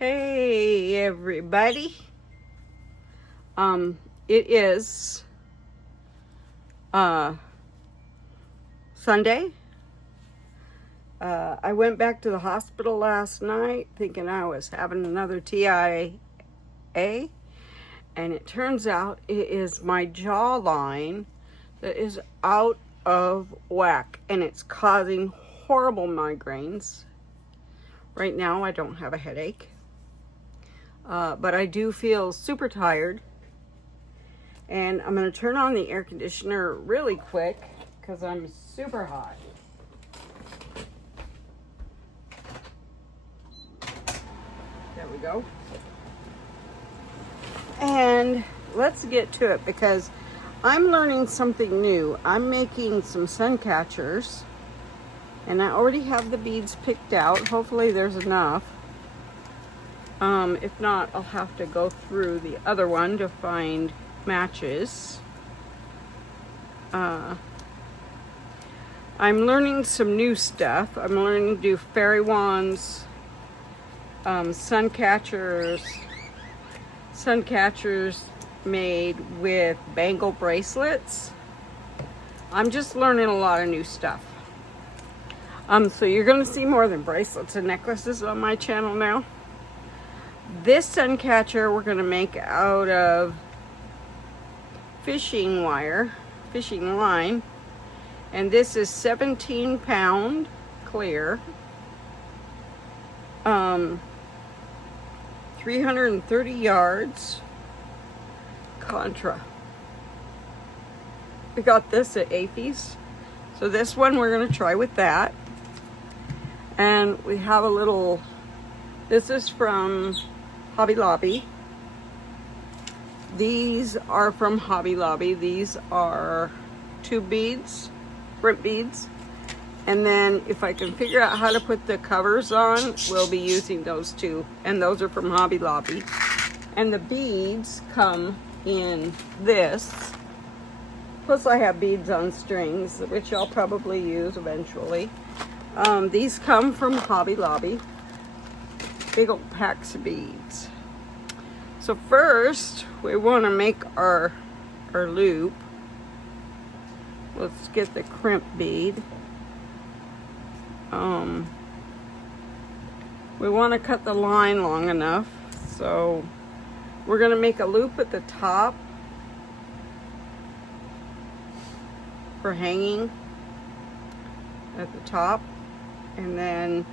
Hey everybody. It is Sunday. I went back to the hospital last night thinking I was having another TIA, and it turns out it is my jawline that is out of whack and it's causing horrible migraines. Right now I don't have a headache. But I do feel super tired, and I'm going to turn on the air conditioner really quick because I'm super hot. There we go. And let's get to it because I'm learning something new. I'm making some sun catchers, and I already have the beads picked out. Hopefully there's enough. If not, I'll have to go through the other one to find matches. I'm learning some new stuff. I'm learning to do fairy wands, sun catchers made with bangle bracelets. I'm just learning a lot of new stuff. So you're going to see more than bracelets and necklaces on my channel now. This sun catcher we're going to make out of fishing line, and this is 17-pound clear, 330 yards contra. We got this at AFES, so this one we're going to try with that. And we have a little, this is from Hobby Lobby. These are from Hobby Lobby. These are tube beads, print beads. And then if I can figure out how to put the covers on, we'll be using those too. And those are from Hobby Lobby. And the beads come in this. Plus I have beads on strings, which I'll probably use eventually. These come from Hobby Lobby. Big old packs of beads. So first we want to make our loop. Let's get the crimp bead. We want to cut the line long enough, so we're going to make a loop at the top for hanging at the top, and then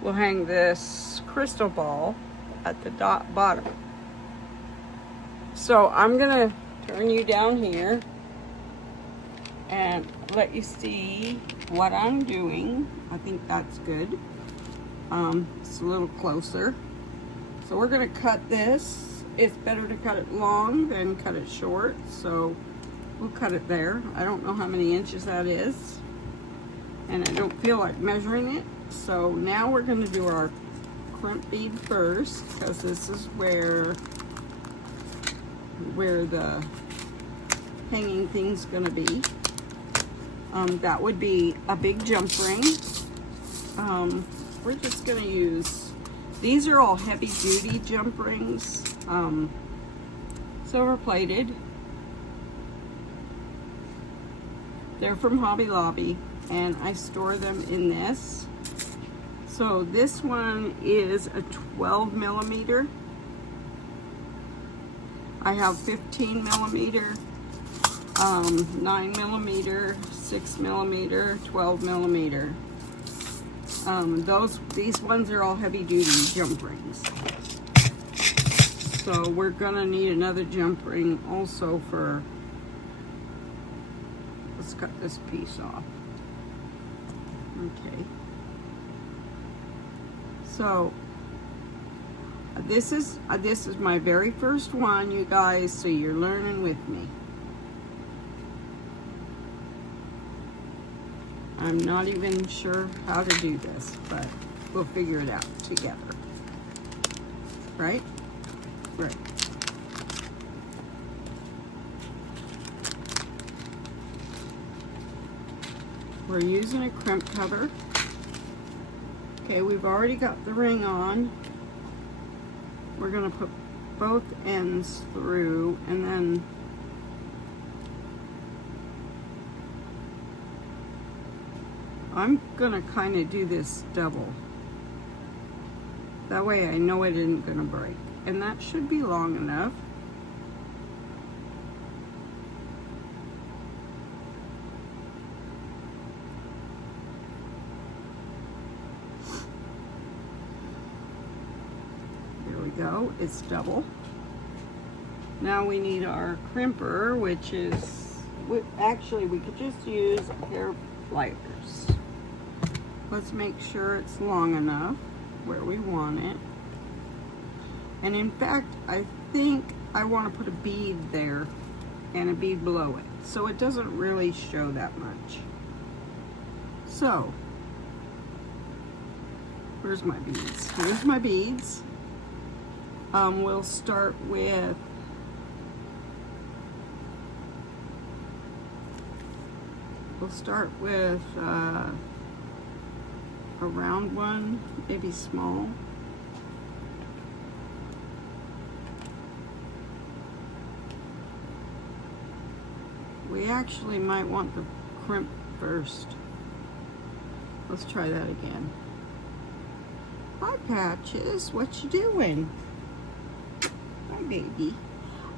we'll hang this crystal ball at the bottom. So I'm gonna turn you down here and let you see what I'm doing. I think that's good. It's a little closer. So we're gonna cut this. It's better to cut it long than cut it short, so we'll cut it there. I don't know how many inches that is, and I don't feel like measuring it. So now we're going to do our crimp bead first, because this is where the hanging thing's going to be. That would be a big jump ring. We're just going to use, these are all heavy duty jump rings, silver plated. They're from Hobby Lobby, and I store them in this. So this one is a 12 millimeter. I have 15 millimeter, 9 millimeter, 6 millimeter, 12 millimeter. These ones are all heavy duty jump rings. So we're gonna need another jump ring also for, let's cut this piece off. Okay. So this is my very first one, you guys, so you're learning with me. I'm not even sure how to do this, but we'll figure it out together. Right? Right. We're using a crimp cover. Okay, we've already got the ring on. we're gonna put both ends through, and then I'm gonna kind of do this double. That way I know it isn't gonna break. And that should be long enough. There we go, it's double. Now we need our crimper, which is, actually we could just use hair pliers. Let's make sure it's long enough where we want it. And in fact, I think I want to put a bead there and a bead below it, so it doesn't really show that much. So, where's my beads? Here's my beads. We'll start with a round one, maybe small. We actually might want the crimp first. Let's try that again. Hi Patches, what you doing? Hi baby.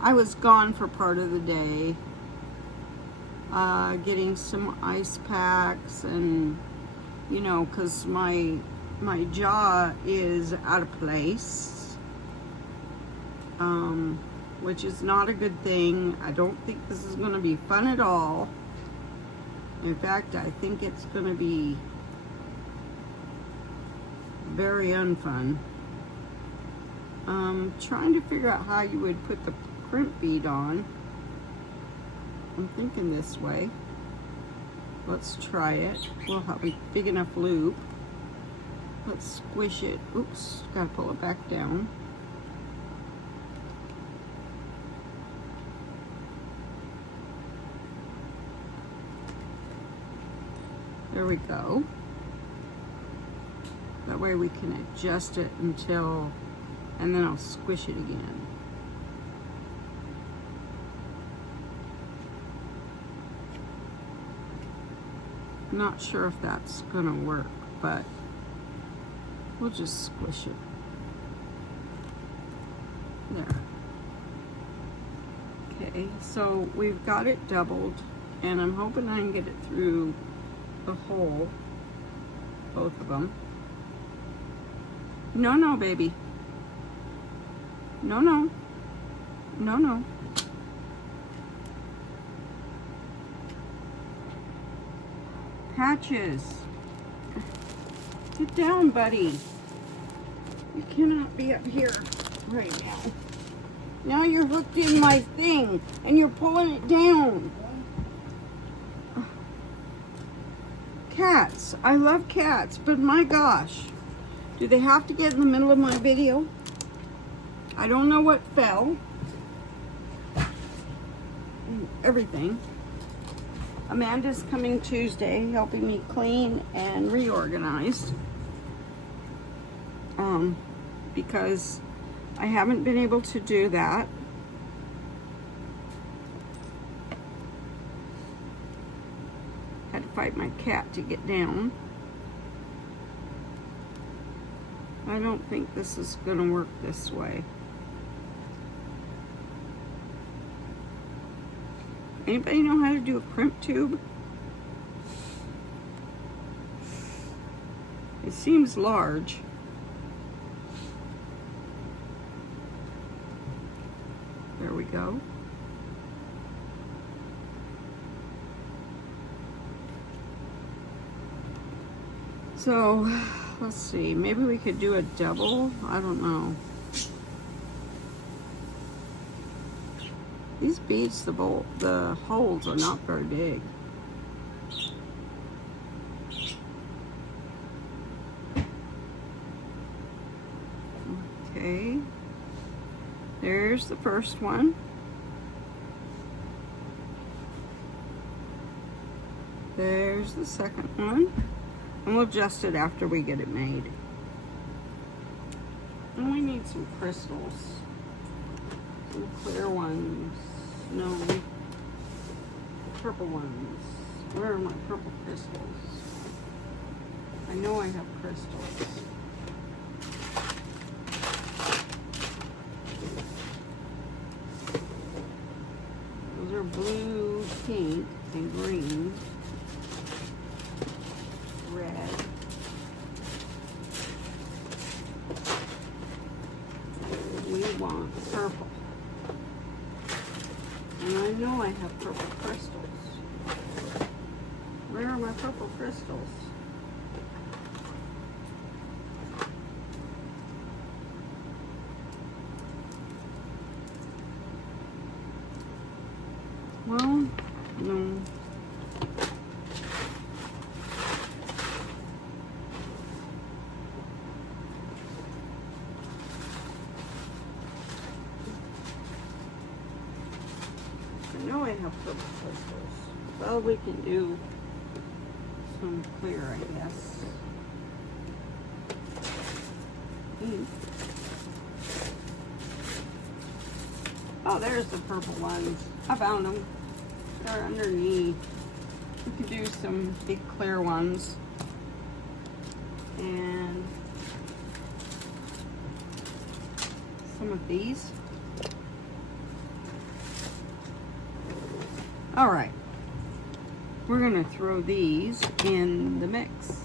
I was gone for part of the day, getting some ice packs, and you know, because my jaw is out of place, which is not a good thing. I don't think this is going to be fun at all. In fact, I think it's going to be very unfun. Trying to figure out how you would put the crimp bead on. I'm thinking this way. Let's try it. We'll have a big enough loop. Let's squish it. Oops, gotta pull it back down. There we go. That way we can adjust it until, and then I'll squish it again. Not sure if that's gonna work, but we'll just squish it. There. Okay, so we've got it doubled, and I'm hoping I can get it through the hole, both of them. No, no, baby. No, no. No, no. Patches. Get down, buddy. You cannot be up here right now. Now you're hooked in my thing, and you're pulling it down. Cats. I love cats, but my gosh. Do they have to get in the middle of my video? I don't know what fell. Everything. Amanda's coming Tuesday, helping me clean and reorganize. Because I haven't been able to do that. Had to fight my cat to get down. I don't think this is going to work this way. Anybody know how to do a crimp tube? It seems large. There we go. So, let's see. Maybe we could do a double. I don't know. These beads, the holes are not very big. Okay. There's the first one. There's the second one. And we'll adjust it after we get it made. And we need some crystals. Some clear ones. No, purple ones. Where are my purple crystals? I know I have crystals. Those are blue, pink, and green. Red. We want purple. And I know I have purple crystals. Where are my purple crystals? Well, no. I know I have purple crystals. Well, we can do some clear, I guess. Oh, there's the purple ones. I found them. They're underneath. We could do some big clear ones. And some of these. All right. We're gonna throw these in the mix.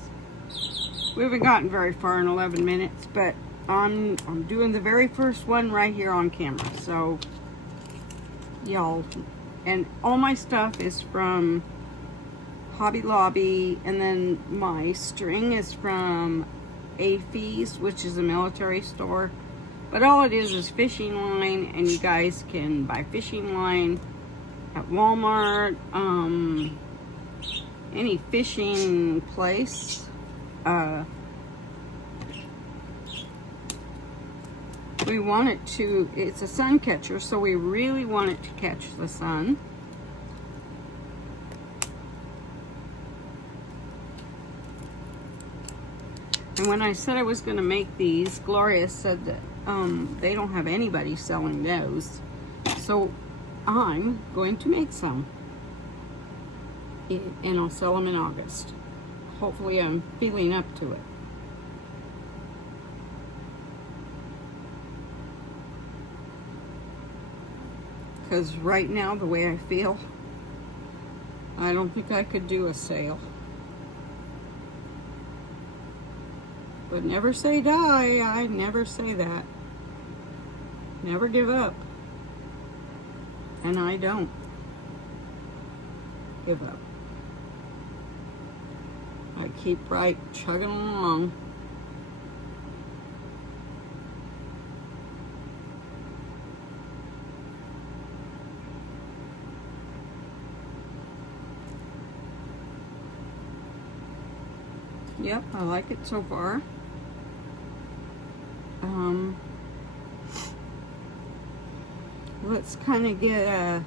We haven't gotten very far in 11 minutes, but I'm doing the very first one right here on camera. So y'all, and all my stuff is from Hobby Lobby, and then my string is from AFES, which is a military store. But all it is fishing line, and you guys can buy fishing line at Walmart, any fishing place. We want it to, it's a sun catcher, so we really want it to catch the sun. And when I said I was going to make these, Gloria said that they don't have anybody selling those. So I'm going to make some. And I'll sell them in August. Hopefully I'm feeling up to it. Because right now, the way I feel, I don't think I could do a sale. But never say die. I never say that. Never give up. And I don't give up. I keep right chugging along. Yep, I like it so far. Let's kind of get a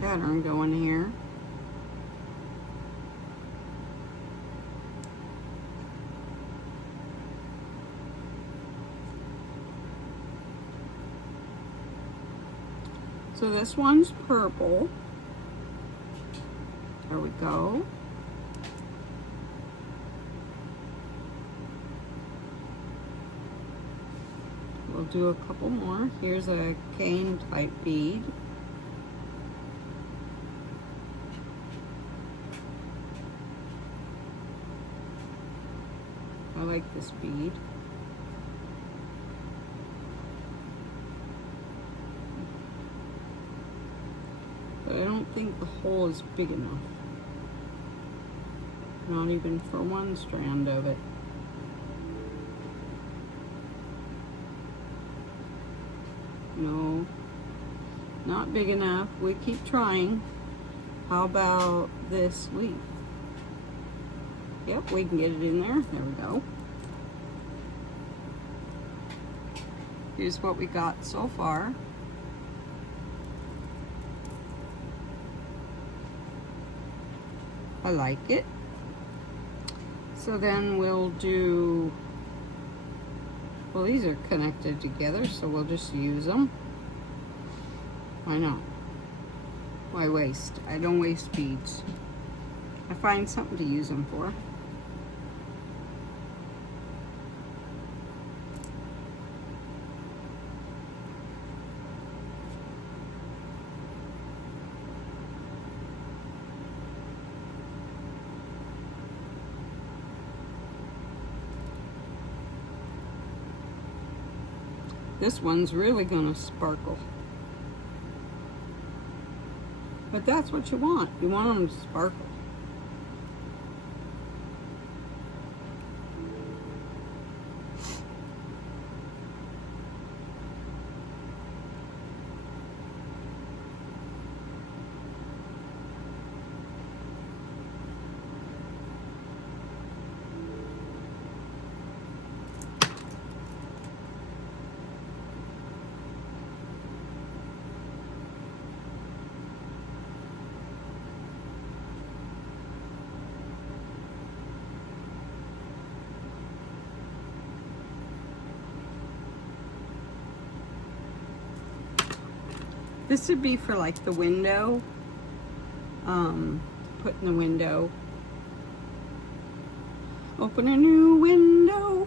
pattern going here. So this one's purple. There we go. We'll do a couple more. Here's a cane type bead. I like this bead. But I don't think the hole is big enough. Not even for one strand of it. No, not big enough. We keep trying. How about this leaf? Yep, we can get it in there. There we go. Here's what we got so far. I like it. So then we'll do, well, these are connected together, so we'll just use them. Why not? Why waste? I don't waste beads. I find something to use them for. This one's really gonna sparkle. But that's what you want. You want them to sparkle. This would be for like the window, put in the window. Open a new window.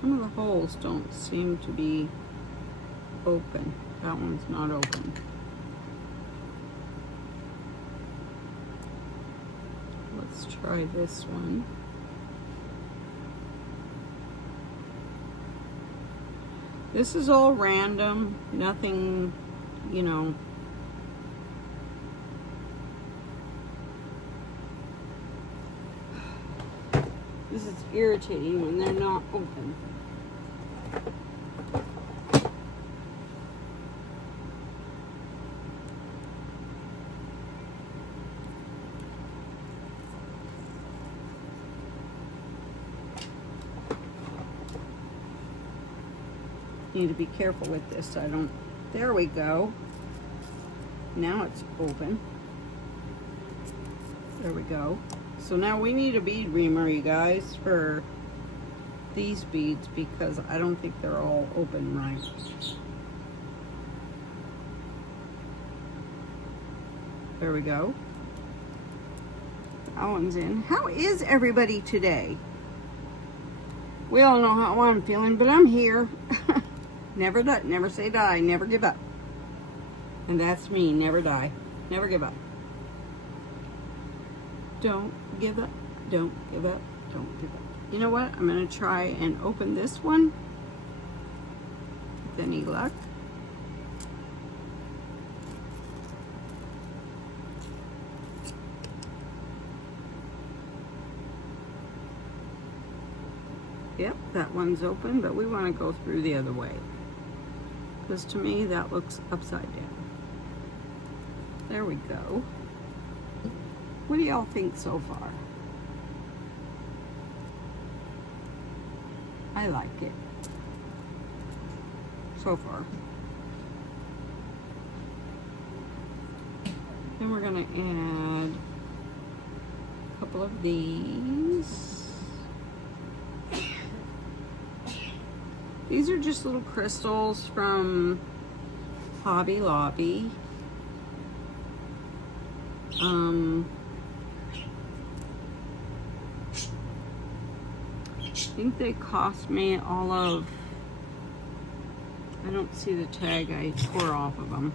Some of the holes don't seem to be open. That one's not open. Let's try this one. This is all random, nothing, you know. This is irritating when they're not open. Need to be careful with this. I don't. There we go. Now it's open. There we go. So now we need a bead reamer, you guys, for these beads because I don't think they're all open right. There we go. That one's in. How is everybody today? We all know how I'm feeling, but I'm here. Never die, never say die, never give up. And that's me, never die, never give up. Don't give up, don't give up, don't give up. You know what? I'm gonna try and open this one. With any luck. Yep, that one's open, but we want to go through the other way. Because to me, that looks upside down. There we go. What do y'all think so far? I like it. So far. Then we're going to add a couple of these. These are just little crystals from Hobby Lobby. I think they cost me all of, I don't see the tag, I tore off of them.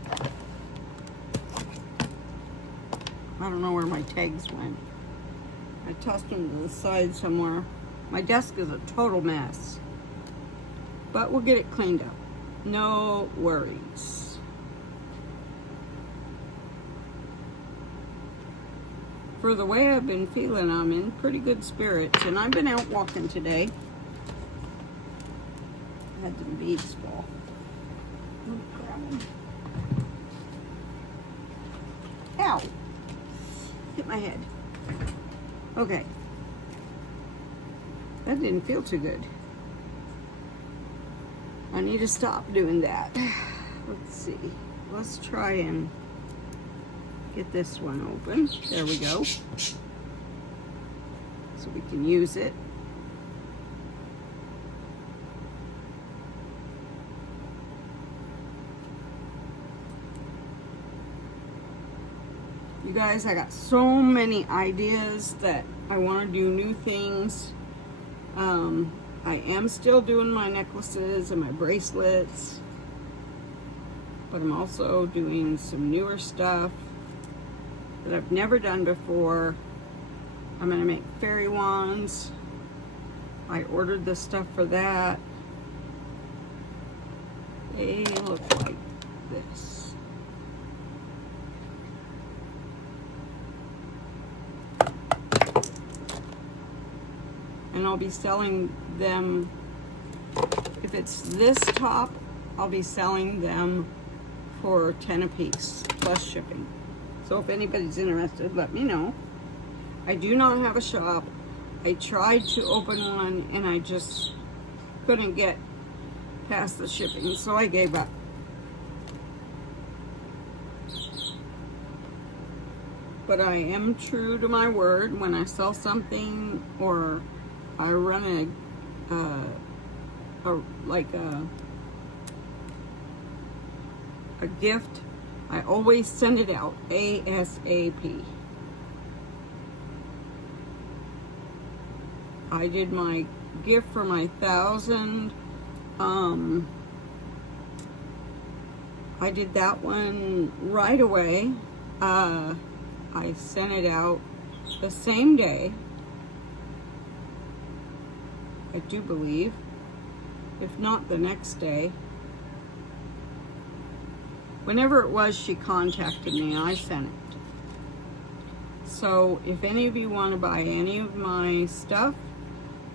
I don't know where my tags went. I tossed them to the side somewhere. My desk is a total mess. But we'll get it cleaned up. No worries. For the way I've been feeling, I'm in pretty good spirits. And I've been out walking today. I had some beads fall. Let me grab them. Ow! Hit my head. Okay. That didn't feel too good. I need to stop doing that. Let's see. Let's try and get this one open. There we go. So we can use it. You guys, I got so many ideas that I want to do new things. I am still doing my necklaces and my bracelets, but I'm also doing some newer stuff that I've never done before. I'm going to make fairy wands. I ordered the stuff for that. They look like this. And I'll be selling them, if it's this top, I'll be selling them for 10 a piece plus shipping. So if anybody's interested, let me know. I do not have a shop. I tried to open one and I just couldn't get past the shipping, so I gave up. But I am true to my word. When I sell something or I run a gift, I always send it out ASAP. I did my gift for my 1,000. I did that one right away. I sent it out the same day, I do believe, if not the next day. Whenever it was she contacted me, I sent it. So if any of you want to buy any of my stuff,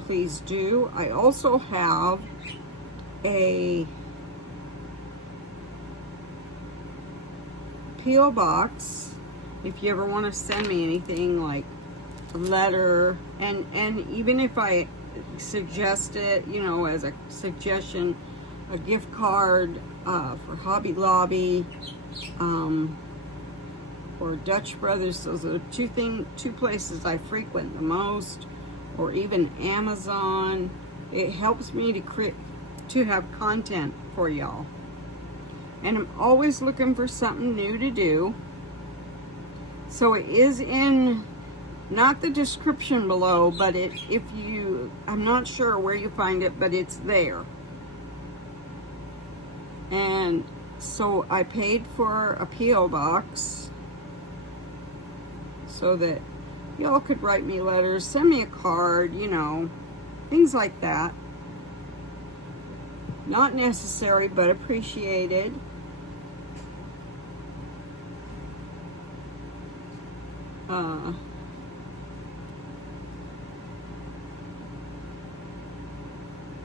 please do. I also have a P.O. box if you ever want to send me anything, like a letter, and even if I suggest it, you know, as a suggestion, a gift card for Hobby Lobby or Dutch Brothers. Those are two places I frequent the most, or even Amazon. It helps me to have content for y'all, and I'm always looking for something new to do. So it is in, not the description below, but I'm not sure where you find it, but it's there. And so I paid for a P.O. box so that y'all could write me letters, send me a card, you know, things like that. Not necessary, but appreciated.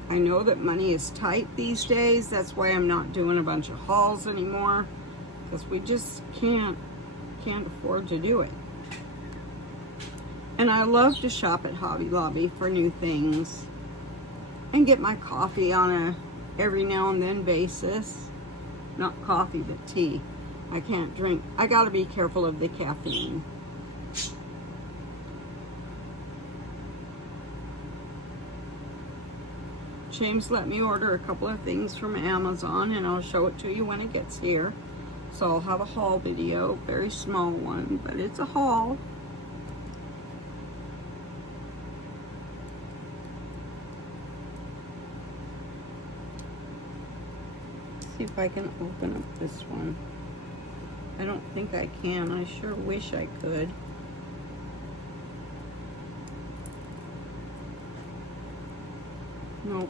I know that money is tight these days. That's why I'm not doing a bunch of hauls anymore, because we just can't afford to do it. And I love to shop at Hobby Lobby for new things and get my coffee on a every now and then basis. Not coffee, but tea. I can't drink. I gotta be careful of the caffeine. James let me order a couple of things from Amazon, and I'll show it to you when it gets here. So I'll have a haul video, very small one, but it's a haul. See if I can open up this one. I don't think I can. I sure wish I could. Nope,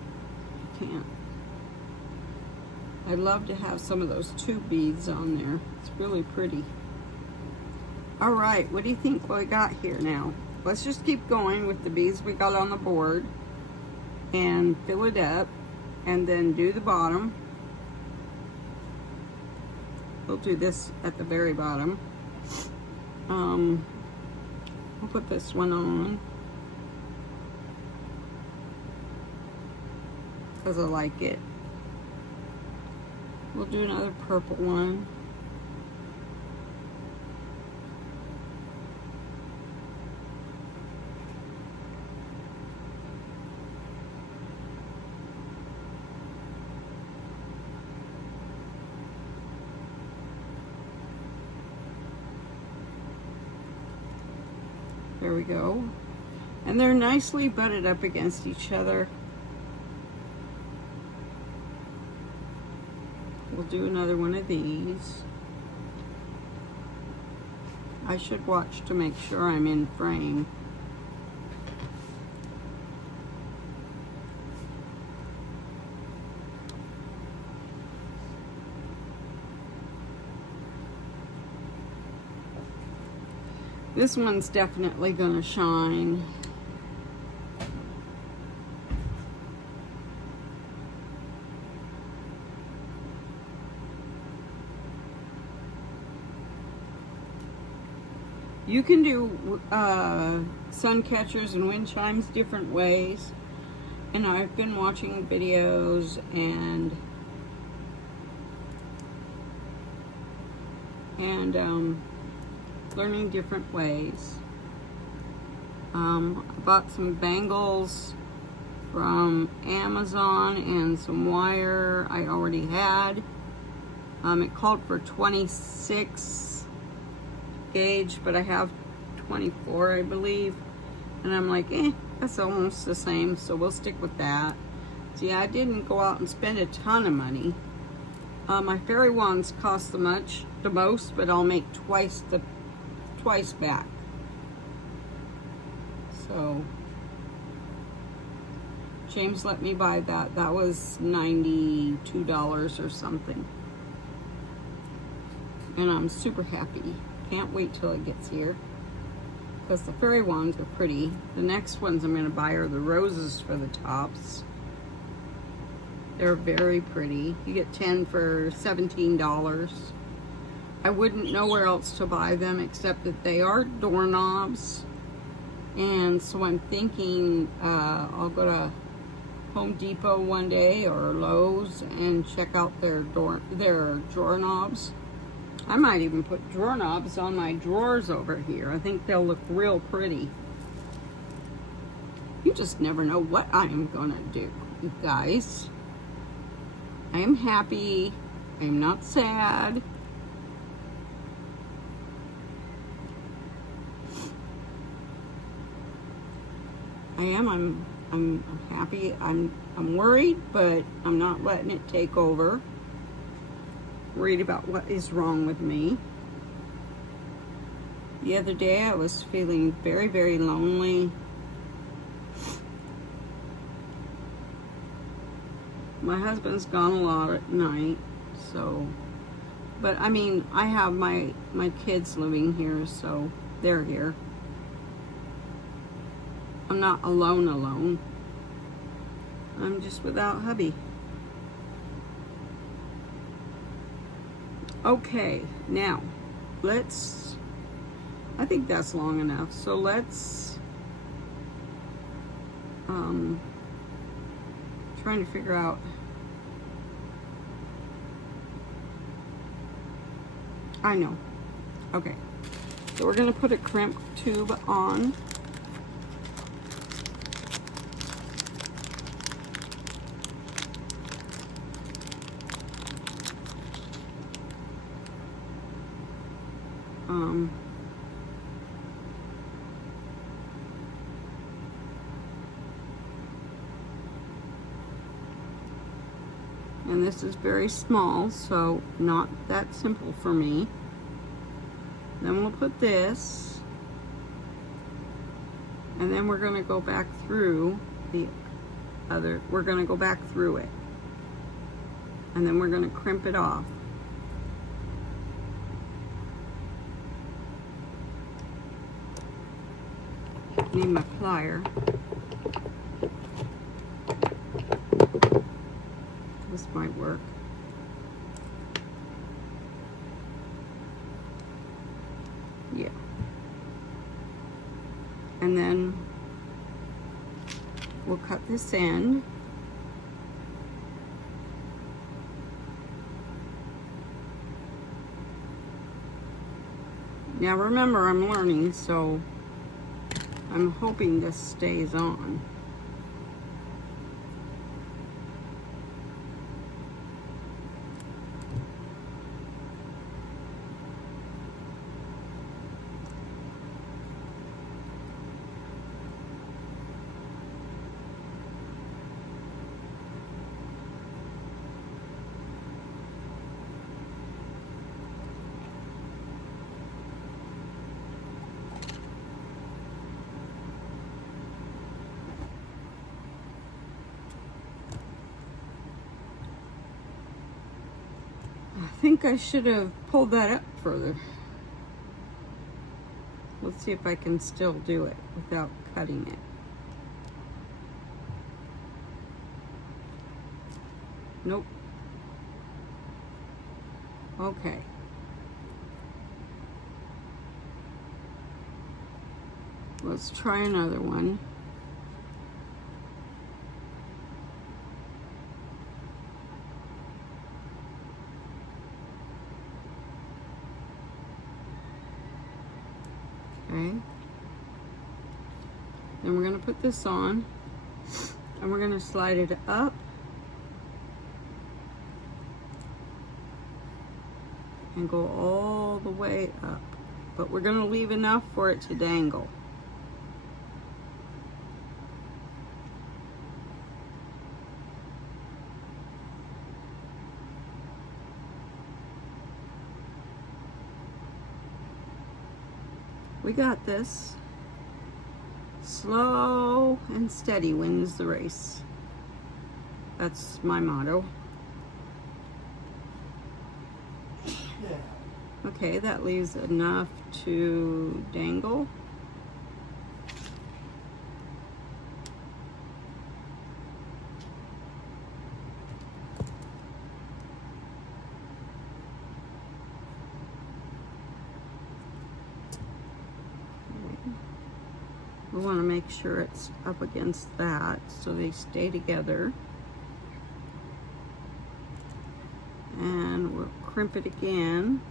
I can't. I'd love to have some of those tube beads on there. It's really pretty. All right, what do you think we got here now? Let's just keep going with the beads we got on the board and fill it up, and then do the bottom. We'll do this at the very bottom. We'll put this one on because I like it. We'll do another purple one. There we go. And they're nicely butted up against each other. We'll do another one of these. I should watch to make sure I'm in frame. This one's definitely gonna shine. You can do sun catchers and wind chimes different ways. And I've been watching videos and learning different ways. I bought some bangles from Amazon and some wire I already had. It called for 26 gauge, but I have 24, I believe. And I'm like, that's almost the same, so we'll stick with that. See, I didn't go out and spend a ton of money. My fairy wands cost the most, but I'll make twice back. So James let me buy that. That was $92 or something. And I'm super happy. Can't wait till it gets here. Because the fairy wands are pretty. The next ones I'm going to buy are the roses for the tops. They're very pretty. You get 10 for $17. I wouldn't know where else to buy them except that they are doorknobs. And so I'm thinking I'll go to Home Depot one day or Lowe's and check out their drawer knobs. I might even put drawer knobs on my drawers over here. I think they'll look real pretty. You just never know what I am gonna do, you guys. I am happy. I am not sad. I'm happy. I'm worried, but I'm not letting it take over. Worried about what is wrong with me. The other day I was feeling very, very lonely. My husband's gone a lot at night, so, but I mean, I have my kids living here, so they're here. I'm not alone. I'm just without hubby. Okay, now I think that's long enough. So let's trying to figure out. I know. Okay. So we're going to put a crimp tube on. And this is very small, so not that simple for me. Then we'll put this, and then we're going to go back through we're going to go back through it, and then we're going to crimp it off. Need my plier. This might work. Yeah. And then we'll cut this end. Now remember, I'm learning, so I'm hoping this stays on. I think I should have pulled that up further. Let's see if I can still do it without cutting it. Nope. Okay. Let's try another one. Okay. Then we're going to put this on, and we're going to slide it up and go all the way up. But we're going to leave enough for it to dangle. We got this. Slow and steady wins the race. That's my motto. Okay, that leaves enough to dangle. We want to make sure it's up against that so they stay together. And we'll crimp it again.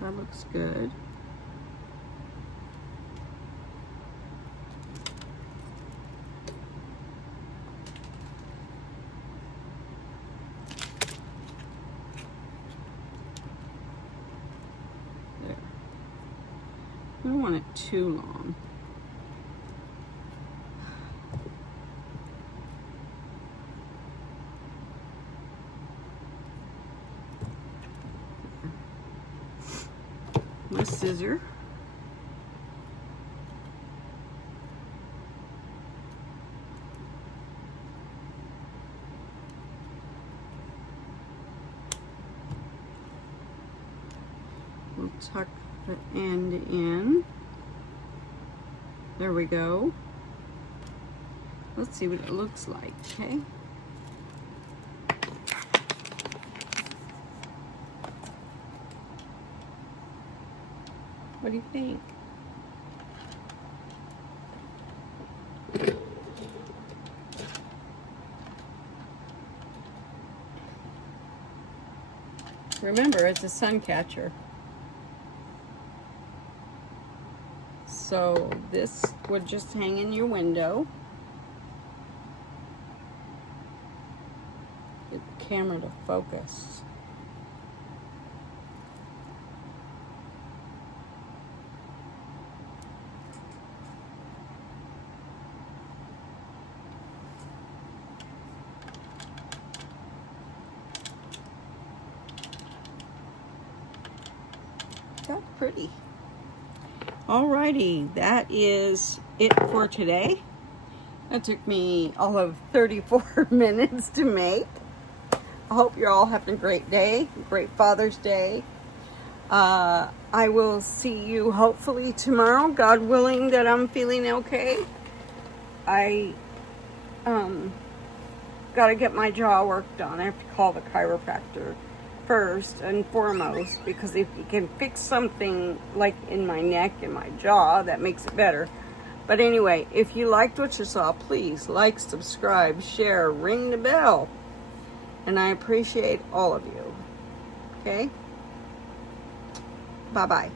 That looks good. I don't want it too long. My scissor. We'll tuck the end in. There we go. Let's see what it looks like, okay? What do you think? Remember, it's a sun catcher. So this would just hang in your window. Get the camera to focus. That's pretty. Alrighty, that is it for today. That took me all of 34 minutes to make. I hope you're all having a great day, great Father's Day. I will see you hopefully tomorrow, God willing that I'm feeling okay. I got to get my jaw worked on. I have to call the chiropractor first and foremost, because if you can fix something like in my neck and my jaw, that makes it better. But anyway, if you liked what you saw, please like, subscribe, share, ring the bell. And I appreciate all of you. Okay? Bye-bye.